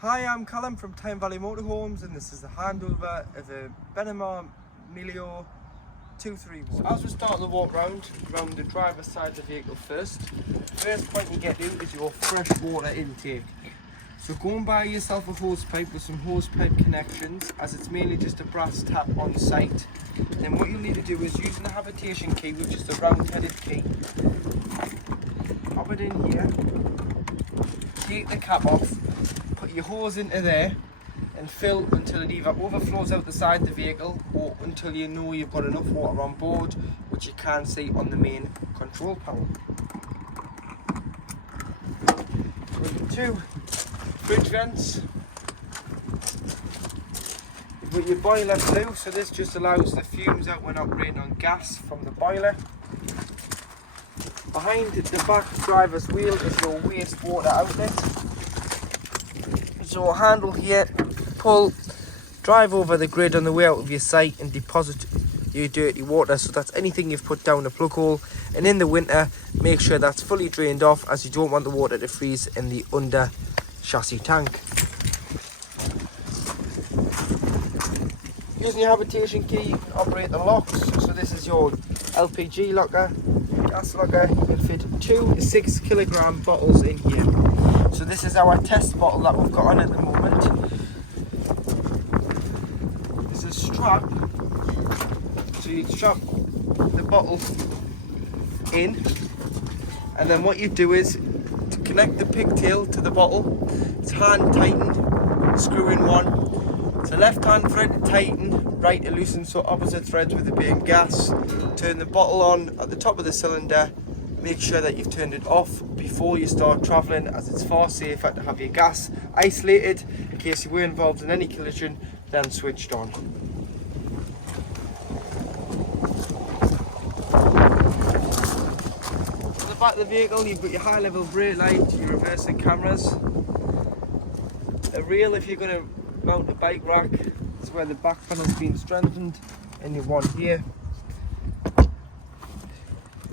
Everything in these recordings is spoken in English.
Hi, I'm Callum from Tyne Valley Motorhomes, and this is the handover of a Benimar Mileo 231. So as we start the walk round the driver's side of the vehicle first point you get to is your fresh water intake. So go and buy yourself a hose pipe with some hose pipe connections, as it's mainly just a brass tap on site. Then what you'll need to do is, using the habitation key, which is the round-headed key, pop it in here, take the cap off, put your hose into there and fill until it either overflows out the side of the vehicle or until you know you've got enough water on board, which you can see on the main control panel. Number 2, fridge vents. You've got your boiler too, so this just allows the fumes out when operating on gas from the boiler. Behind the back driver's wheel is your wastewater outlet. So handle here, pull, drive over the grid on the way out of your site and deposit your dirty water. So that's anything you've put down the plug hole, and in the winter make sure that's fully drained off, as you don't want the water to freeze in the under chassis tank. Using your habitation key, you can operate the locks. So this is your LPG locker, gas locker. You can fit 2 6 kilogram bottles in here. So this is our test bottle that we've got on at the moment. There's a strap, so you strap the bottle in, and then what you do is to connect the pigtail to the bottle, it's hand tightened, screw in one. So left hand thread to tighten, right to loosen, so opposite threads with it being gas. Turn the bottle on at the top of the cylinder. Make sure that you've turned it off before you start travelling, as it's far safer to have your gas isolated in case you were involved in any collision, then switched on. At the back of the vehicle, you've got your high level brake light, your reversing cameras, a rail if you're going to mount a bike rack. That's where the back panel's been strengthened, and you want here.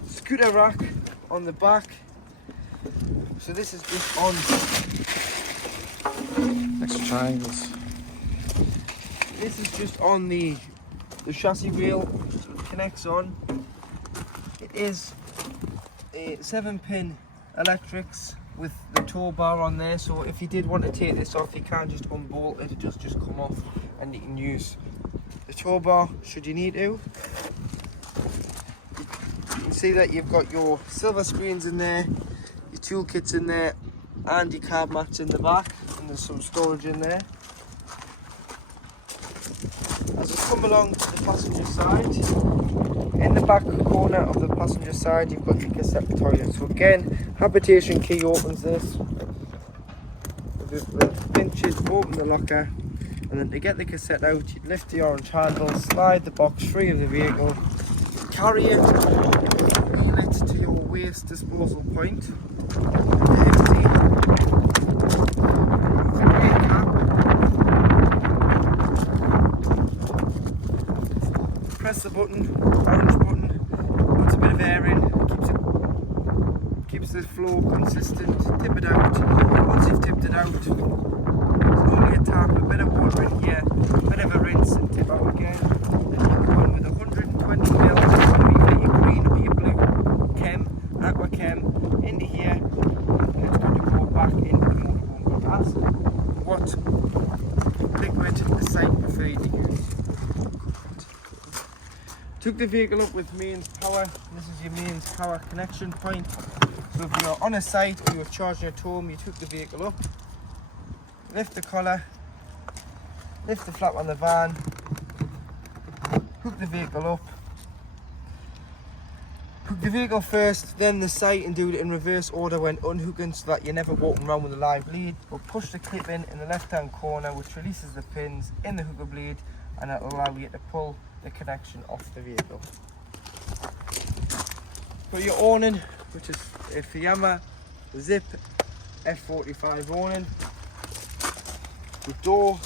Scooter rack on the back. So this is just on extra triangles. This is just on the chassis rail, so it connects on. It is a 7-pin electrics with the tow bar on there, so if you did want to take this off, you can just unbolt it. It does just come off, and you can use the tow bar should you need to. You can see that you've got your silver screens in there, your toolkits in there, and your card mats in the back, and there's some storage in there. As we come along to the passenger side, in the back corner of the passenger side, you've got your cassette toilet. So again, habitation key opens this. The pinches open the locker, and then to get the cassette out, you lift the orange handle, slide the box free of the vehicle, carry it, wheel it to your waste disposal point, empty, press the button, orange button, puts a bit of air in, keeps the flow consistent, tip it out. Once you've tipped it out, there's only a tap, a bit of water in here, a bit of a rinse, and tip out again. Then you go on with 120 ml, either your green or your blue chem, aqua chem, into here, and it's going to go back into the motorhome gas. What liquid the site prefer you to use. Took the vehicle up with mains power. This is your mains power connection point. So if you're on a site or you're charging at home, you took the vehicle up, lift the collar, lift the flap on the van, hook the vehicle up, hook the vehicle first, then the site, and do it in reverse order when unhooking, so that you're never walking around with a live lead. But push the clip in the left hand corner, which releases the pins in the hooker blade, and it'll allow you to pull the connection off the vehicle. Got your awning, which is a Fiamma Zip F45 awning. The door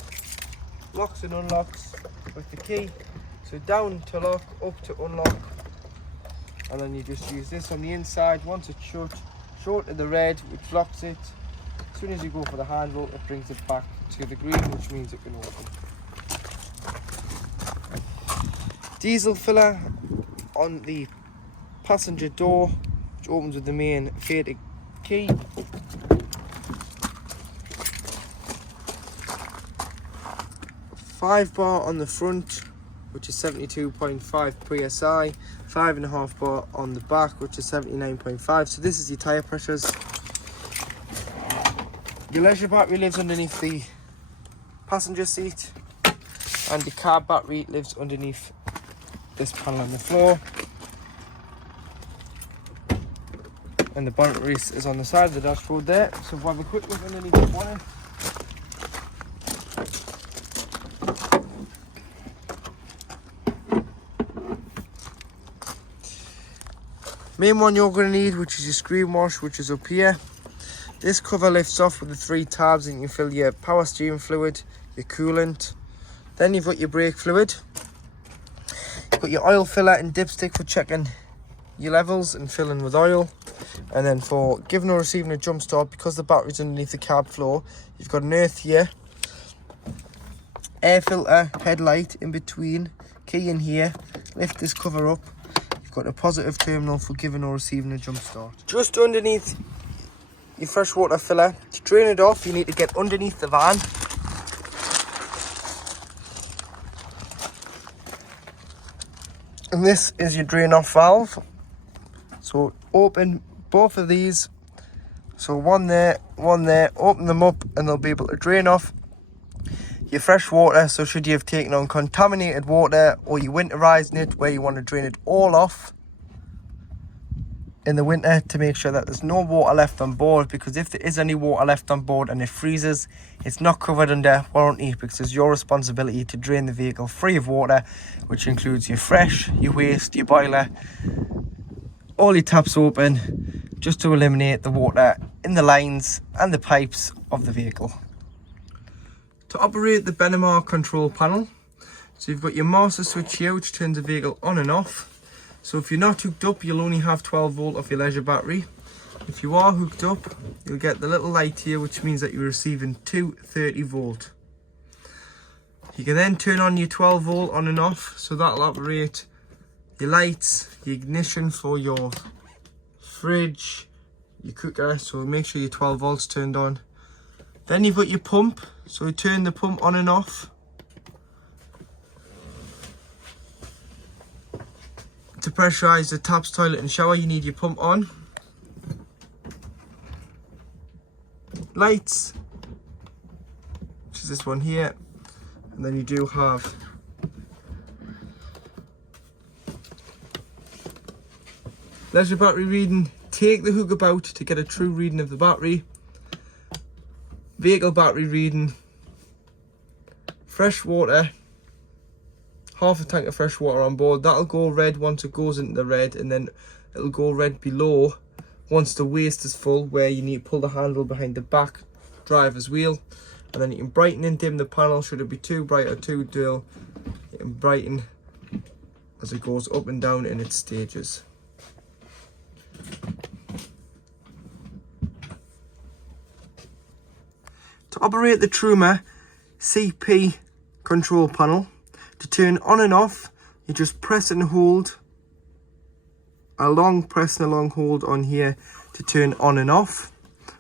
locks and unlocks with the key. So down to lock, up to unlock, and then you just use this on the inside. Once it's shut, short to the red, which locks it, As soon as you go for the handle, it brings it back to the green, which means it can open. Diesel filler on the passenger door, which opens with the main faded key. Five bar on the front, which is 72.5 psi. 5.5 bar on the back, which is 79.5. So this is your tyre pressures. Your leisure battery lives underneath the passenger seat, and the car battery lives underneath this panel on the floor. And the bonnet release is on the side of the dashboard there. So if we have a quick look underneath the bonnet. Main one you're going to need, which is your screen wash, which is up here. This cover lifts off with the 3 tabs, and you can fill your power steering fluid, your coolant. Then you've got your brake fluid. You've got your oil filler and dipstick for checking your levels and filling with oil. And then for giving or receiving a jump start, because the battery's underneath the cab floor, you've got an earth here, air filter, headlight in between, key in here. Lift this cover up. You've got a positive terminal for giving or receiving a jump start. Just underneath your freshwater filler, to drain it off, you need to get underneath the van. And this is your drain off valve. So open both of these. So one there, open them up, and they'll be able to drain off your fresh water. So should you have taken on contaminated water, or you're winterizing it where you want to drain it all off in the winter, to make sure that there's no water left on board, because if there is any water left on board and it freezes, it's not covered under warranty, because it's your responsibility to drain the vehicle free of water, which includes your fresh, your waste, your boiler, all your taps open, just to eliminate the water in the lines and the pipes of the vehicle. To operate the Benimar control panel, so you've got your master switch here, which turns the vehicle on and off. So if you're not hooked up, you'll only have 12 volt off your leisure battery. If you are hooked up, you'll get the little light here, which means that you're receiving 230 volt. You can then turn on your 12 volt on and off, so that'll operate your lights, your ignition for your fridge, your cooker, so make sure your 12 volts turned on. Then you've got your pump, so you turn the pump on and off. To pressurize the taps, toilet and shower, you need your pump on. Lights, which is this one here, and then you do have leisure battery reading. Take the hook about to get a true reading of the battery. Vehicle battery reading. Fresh water, half a tank of fresh water on board. That'll go red once it goes into the red, and then it'll go red below once the waste is full, where you need to pull the handle behind the back driver's wheel. And then you can brighten and dim the panel. Should it be too bright or too dull, you can brighten as it goes up and down in its stages. To operate the Truma CP control panel, to turn on and off, you just press and hold, a long press and a long hold on here to turn on and off.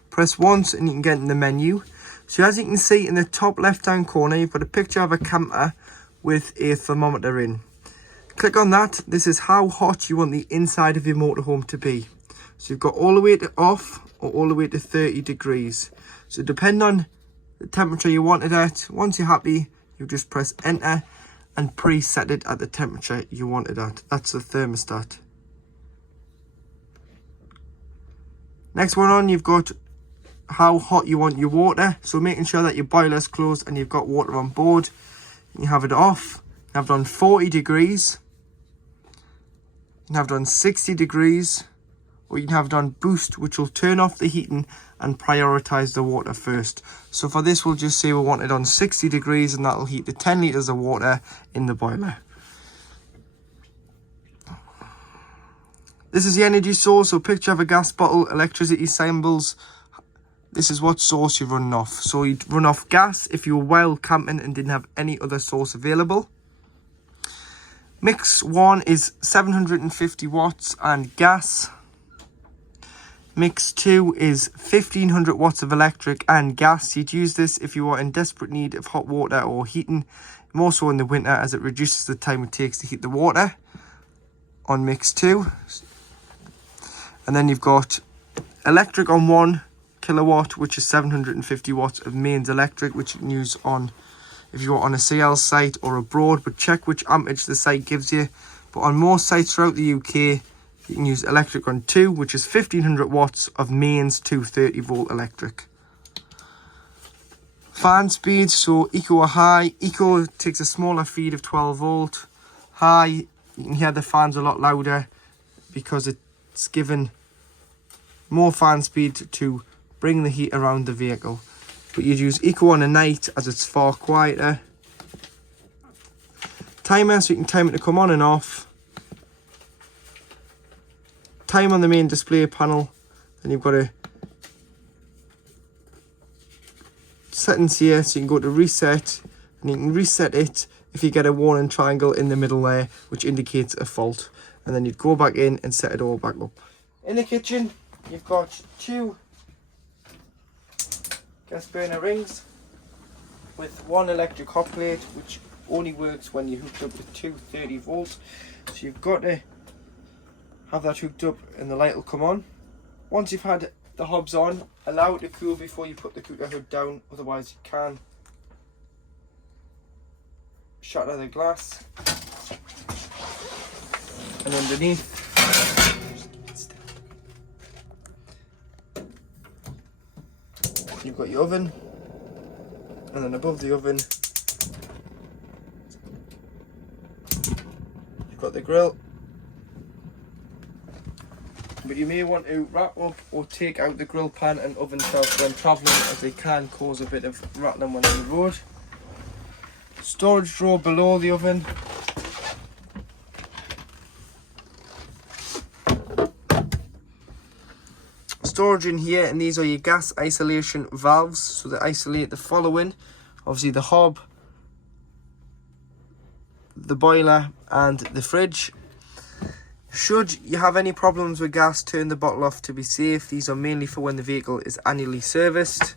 Press once and you can get in the menu. So as you can see in the top left hand corner, you've got a picture of a camper with a thermometer in. Click on that. This is how hot you want the inside of your motorhome to be. So you've got all the way to off or all the way to 30 degrees. So depending on the temperature you want it at, once you're happy, you just press enter and preset it at the temperature you want it at. That's the thermostat. Next one on, you've got how hot you want your water. So making sure that your boiler's closed and you've got water on board. You have it off. You have it on 40 degrees. You can have it on 60 degrees. Or you can have it on boost, which will turn off the heating and prioritize the water first. So for this, we'll just say we want it on 60 degrees, and that'll heat the 10 litres of water in the boiler. This is the energy source, so picture of a gas bottle, electricity symbols. this is what source you're running off. So you'd run off gas if you were wild camping and didn't have any other source available. Mix 1 is 750 watts and gas. Mix 2 is 1500 watts of electric and gas. You'd use this if you are in desperate need of hot water or heating, more so in the winter, as it reduces the time it takes to heat the water on mix 2. And then you've got electric on 1 kilowatt, which is 750 watts of mains electric, which you can use on if you're on a CL site or abroad, but check which amperage the site gives you. But on most sites throughout the UK, you can use electric on 2, which is 1500 watts of mains 230 volt electric. Fan speed, so eco or high. Eco takes a smaller feed of 12 volt. High, you can hear the fans a lot louder because it's given more fan speed to bring the heat around the vehicle. But you'd use eco on a night as it's far quieter. Timer, so you can time it to come on and off. Time on the main display panel. Then you've got a settings here, so you can go to reset, and you can reset it if you get a warning triangle in the middle there, which indicates a fault. And then you'd go back in and set it all back up. In the kitchen, you've got 2 gas burner rings with 1 electric hot plate, which only works when you're hooked up with 230 volts. So you've got to have that hooked up and the light will come on. Once you've had the hobs on, allow it to cool before you put the cooker hood down, otherwise you can shatter the glass. And underneath, you've got your oven, and then above the oven you've got the grill. But you may want to wrap up or take out the grill pan and oven shelf when travelling, as they can cause a bit of rattling when on the road. Storage drawer below the oven. Storage in here, and these are your gas isolation valves, so they isolate the following: obviously the hob, the boiler and the fridge. Should you have any problems with gas, turn the bottle off to be safe. These are mainly for when the vehicle is annually serviced.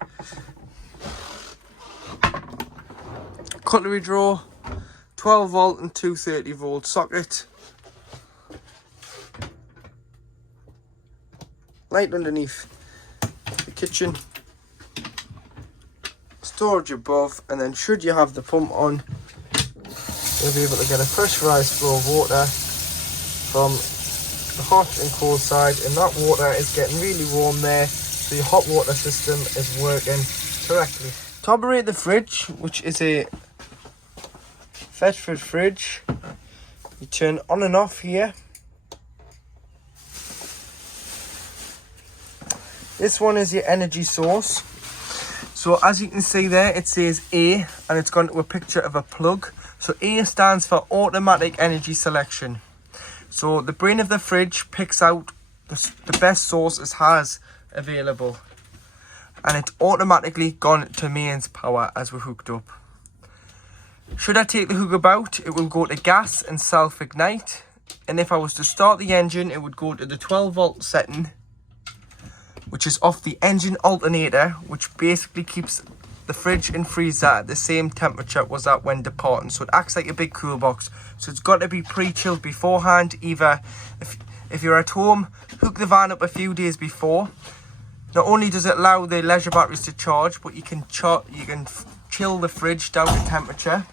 Cutlery drawer, 12 volt and 230 volt socket. Light underneath the kitchen. Storage above, and then should you have the pump on, you'll be able to get a pressurized flow of water from the hot and cold side, and that water is getting really warm there, so your hot water system is working correctly. To operate the fridge, which is a Fetchford fridge, you turn on and off here. This one is your energy source. So as you can see there, it says A, and it's gone to a picture of a plug. So A stands for automatic energy selection. So the brain of the fridge picks out the best source it has available, and it's automatically gone to mains power as we're hooked up. Should I take the hookup out, it will go to gas and self-ignite, and if I was to start the engine, it would go to the 12 volt setting, which is off the engine alternator, which basically keeps the fridge and freezer at the same temperature was at when departing. So it acts like a big cool box. So it's got to be pre-chilled beforehand. Either if you're at home, hook the van up a few days before. Not only does it allow the leisure batteries to charge, but you can chill the fridge down to temperature.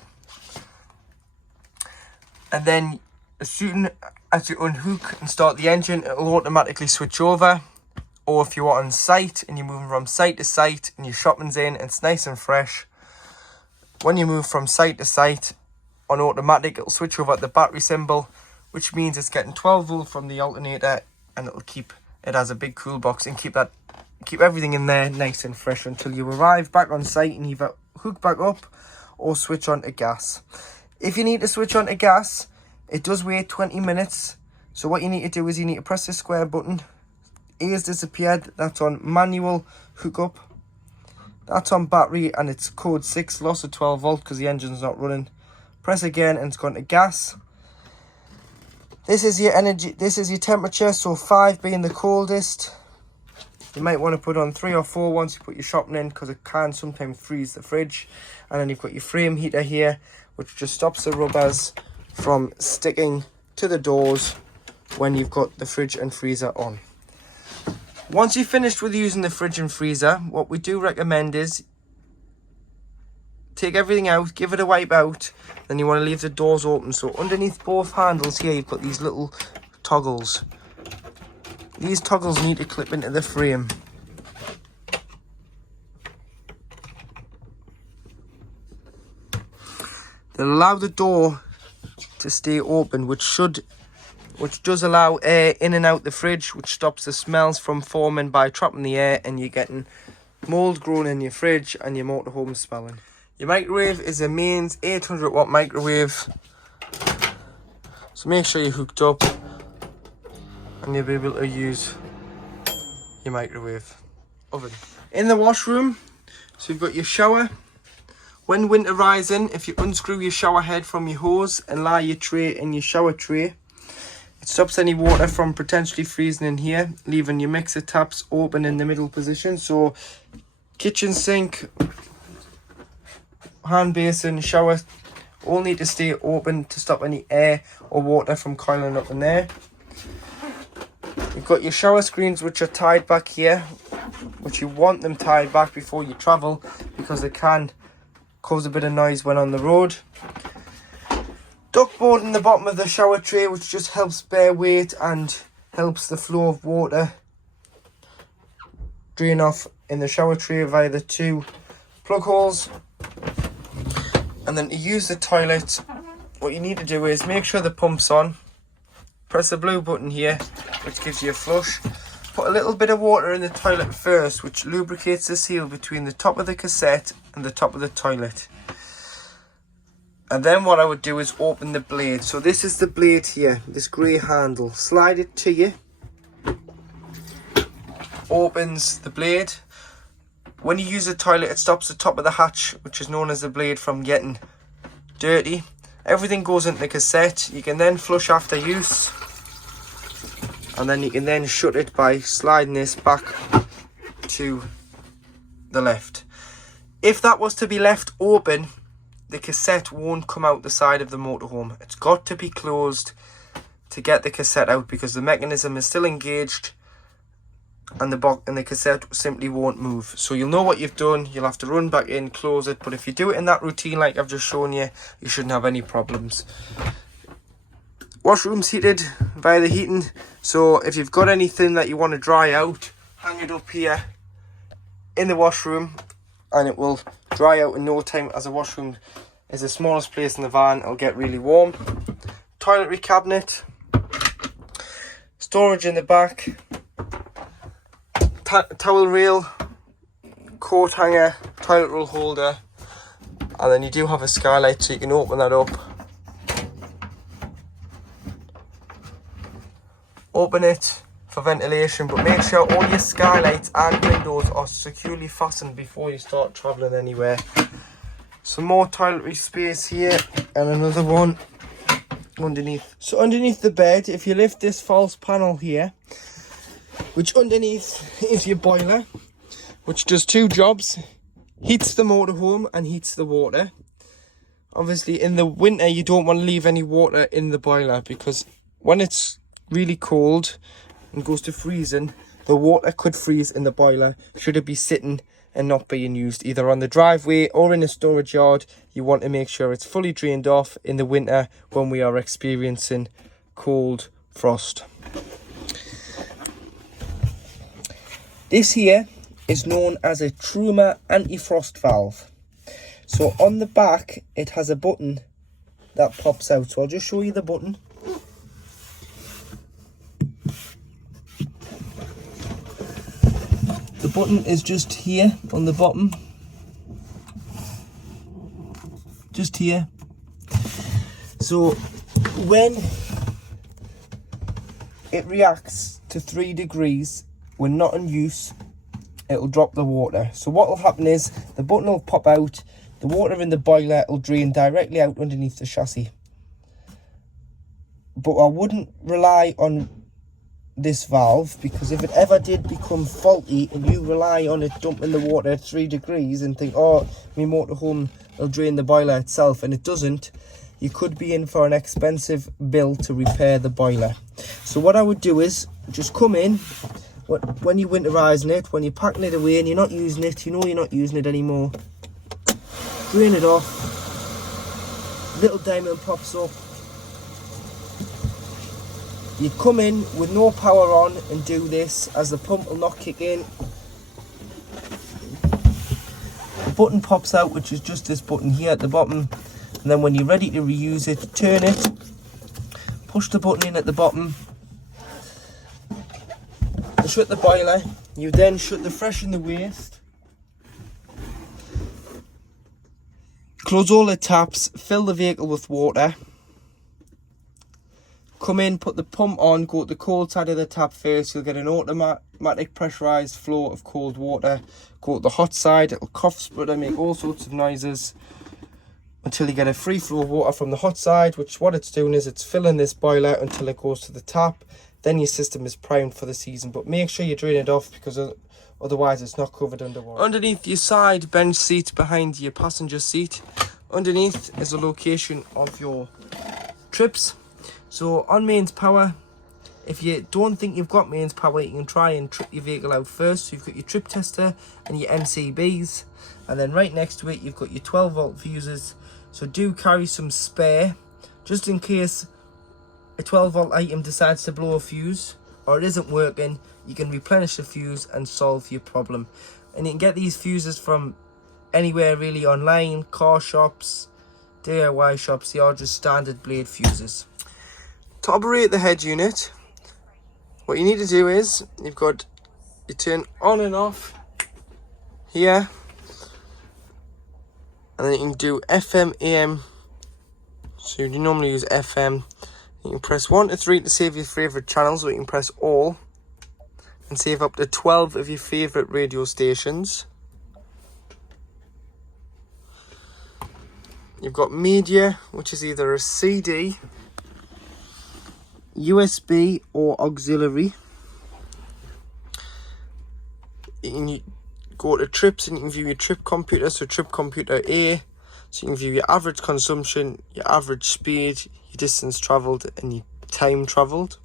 And then as soon as you unhook and start the engine, it'll automatically switch over. Or if you're on site and you're moving from site to site and your shopping's in and it's nice and fresh, when you move from site to site on automatic, it'll switch over at the battery symbol, which means it's getting 12 volt from the alternator, and it'll keep it as a big cool box and keep everything in there nice and fresh until you arrive back on site and either hook back up or switch on to gas. If you need to switch on to gas, it does wait 20 minutes. So what you need to do is you need to press the square button. A has disappeared, that's on manual hookup. That's on battery and it's code 6, loss of 12 volt because the engine's not running. Press again and it's gone to gas. This is your energy, this is your temperature, so 5 being the coldest. You might want to put on 3 or 4 once you put your shopping in, because it can sometimes freeze the fridge. And then you've got your frame heater here, which just stops the rubbers from sticking to the doors when you've got the fridge and freezer on. Once you've finished with using the fridge and freezer, what we do recommend is take everything out, give it a wipe out, then you want to leave the doors open. So underneath both handles here, you've got these little toggles. These toggles need to clip into the frame. They'll allow the door to stay open, which does allow air in and out the fridge, which stops the smells from forming by trapping the air and you're getting mold growing in your fridge and your motorhome smelling. Your microwave is a mains 800 watt microwave, so make sure you're hooked up and you'll be able to use your microwave oven. In the washroom, so you've got your shower. When winter rising, if you unscrew your shower head from your hose and lie your tray in your shower tray, it stops any water from potentially freezing in here, leaving your mixer taps open in the middle position. So kitchen sink, hand basin, shower all need to stay open to stop any air or water from coiling up in there. You've got your shower screens, which are tied back here, which you want them tied back before you travel because they can cause a bit of noise when on the road. Duckboard in the bottom of the shower tray, which just helps bear weight and helps the flow of water drain off in the shower tray via the 2 plug holes. And then to use the toilet, what you need to do is make sure the pump's on. Press the blue button here, which gives you a flush. Put a little bit of water in the toilet first, which lubricates the seal between the top of the cassette and the top of the toilet. And then what I would do is open the blade. So this is the blade here, this grey handle. Slide it to you. Opens the blade. When you use the toilet, it stops the top of the hatch, which is known as the blade, from getting dirty. Everything goes into the cassette. You can then flush after use. And then you can then shut it by sliding this back to the left. If that was to be left open, the cassette won't come out the side of the motorhome. It's got to be closed to get the cassette out because the mechanism is still engaged and the cassette simply won't move. So you'll know what you've done. You'll have to run back in, close it. But if you do it in that routine like I've just shown you, you shouldn't have any problems. Washroom's heated via the heating. So if you've got anything that you want to dry out, hang it up here in the washroom and it will dry out in no time, as the washroom is the smallest place in the van. It'll get really warm. Toiletry cabinet, storage in the back, towel rail, coat hanger, toilet roll holder, and then you do have a skylight, so you can open that up, open it for ventilation, but make sure all your skylights and windows are securely fastened before you start traveling anywhere. Some more toiletry space here and another one underneath. So underneath the bed, if you lift this false panel here, which underneath is your boiler, which does 2 jobs: heats the motorhome and heats the water. Obviously in the winter you don't want to leave any water in the boiler, because when it's really cold and goes to freezing, the water could freeze in the boiler should it be sitting and not being used either on the driveway or in a storage yard. You want to make sure it's fully drained off in the winter when we are experiencing cold frost. This here is known as a Truma anti-frost valve. So on the back it has a button that pops out. So I'll just show you the button. The button is just here on the bottom. Just here. So when it reacts to 3 degrees when not in use, it'll drop the water. So what will happen is the button will pop out, the water in the boiler will drain directly out underneath the chassis. But I wouldn't rely on this valve, because if it ever did become faulty and you rely on it dumping the water at 3 degrees and think, oh, my motorhome will drain the boiler itself, and it doesn't, you could be in for an expensive bill to repair the boiler. So what I would do is just come in when you're winterizing it, when you're packing it away and you're not using it, you know you're not using it anymore, drain it off, little diamond pops up. You come in with no power on and do this, as the pump will not kick in. The button pops out, which is just this button here at the bottom. And then when you're ready to reuse it, turn it, push the button in at the bottom, and shut the boiler. You then shut the fresh and the waste. Close all the taps, fill the vehicle with water. Come in, put the pump on, go to the cold side of the tap first. You'll get an automatic pressurised flow of cold water. Go to the hot side, it'll cough, splutter, make all sorts of noises until you get a free flow of water from the hot side, which what it's doing is it's filling this boiler until it goes to the tap. Then your system is primed for the season. But make sure you drain it off, because otherwise it's not covered underwater. Underneath your side bench seat behind your passenger seat, underneath is the location of your trips. So on mains power, if you don't think you've got mains power, you can try and trip your vehicle out first. So you've got your trip tester and your MCBs, and then right next to it you've got your 12 volt fuses. So do carry some spare, just in case a 12 volt item decides to blow a fuse or it isn't working. You can replenish the fuse and solve your problem. And you can get these fuses from anywhere really, online, car shops, DIY shops. They are just standard blade fuses. To operate the head unit, what you need to do is you turn on and off here, and then you can do FM, AM. So you normally use FM. You can press 1 to 3 to save your favourite channels, or you can press all and save up to 12 of your favourite radio stations. You've got media, which is either a CD, USB or auxiliary. You can go to trips and you can view your trip computer, so trip computer A, so you can view your average consumption, your average speed, your distance travelled and your time travelled.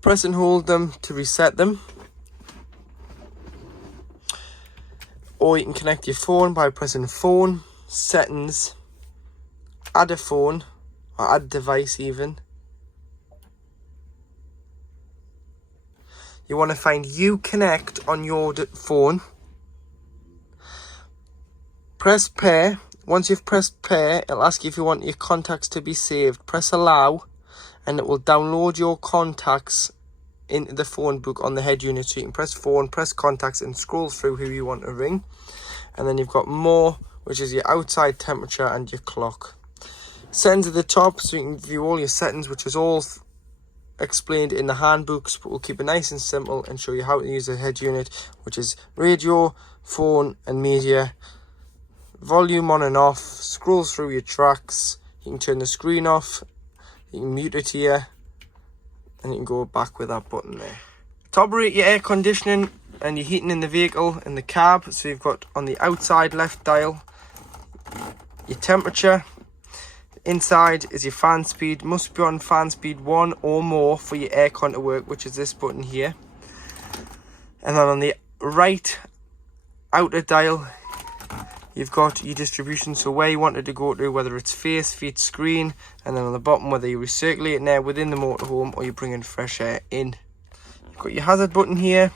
Press and hold them to reset them, or you can connect your phone by pressing phone, settings, add a phone or add device even. You want to find Uconnect on your phone. Press pair. Once you've pressed pair, it'll ask you if you want your contacts to be saved. Press allow, and it will download your contacts into the phone book on the head unit. So you can press phone, press contacts, and scroll through who you want to ring. And then you've got more, which is your outside temperature and your clock. Settings at the top, so you can view all your settings, which is all explained in the handbooks, but we'll keep it nice and simple and show you how to use the head unit, which is radio, phone and media. Volume on and off, scroll through your tracks, you can turn the screen off, you can mute it here, and you can go back with that button there. To operate your air conditioning and your heating in the vehicle in the cab, so you've got on the outside left dial your temperature. Inside is your fan speed, must be on fan speed 1 or more for your aircon to work, which is this button here. And then on the right outer dial, you've got your distribution, so where you want it to go to, whether it's face, feet, screen, and then on the bottom whether you're recirculating air within the motorhome or you're bringing fresh air in. You've got your hazard button here.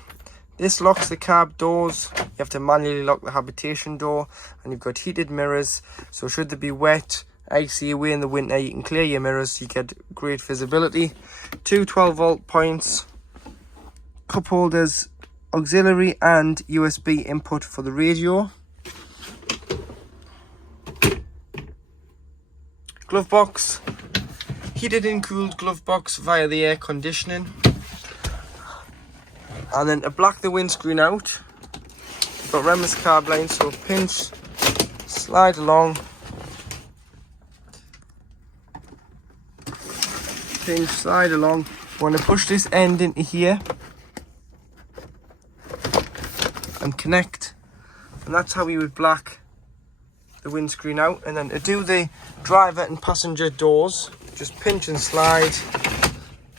This locks the cab doors. You have to manually lock the habitation door, and you've got heated mirrors, so should they be wet, icy away in the winter, you can clear your mirrors so you get great visibility. 2 12 volt points, cup holders, auxiliary and USB input for the radio. Glove box, heated and cooled glove box via the air conditioning. And then to black the windscreen out, you've got Remus car blind, so pinch, slide along, pinch, slide along. You want to push this end into here and connect, and that's how you would black the windscreen out. And then to do the driver and passenger doors, just pinch and slide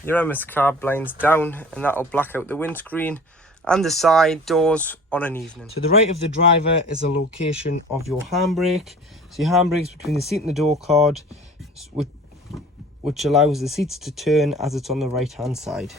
your MS car blinds down, and that'll black out the windscreen and the side doors on an evening. To the right of the driver is the location of your handbrake. So your handbrake's between the seat and the door card, which allows the seats to turn as it's on the right hand side.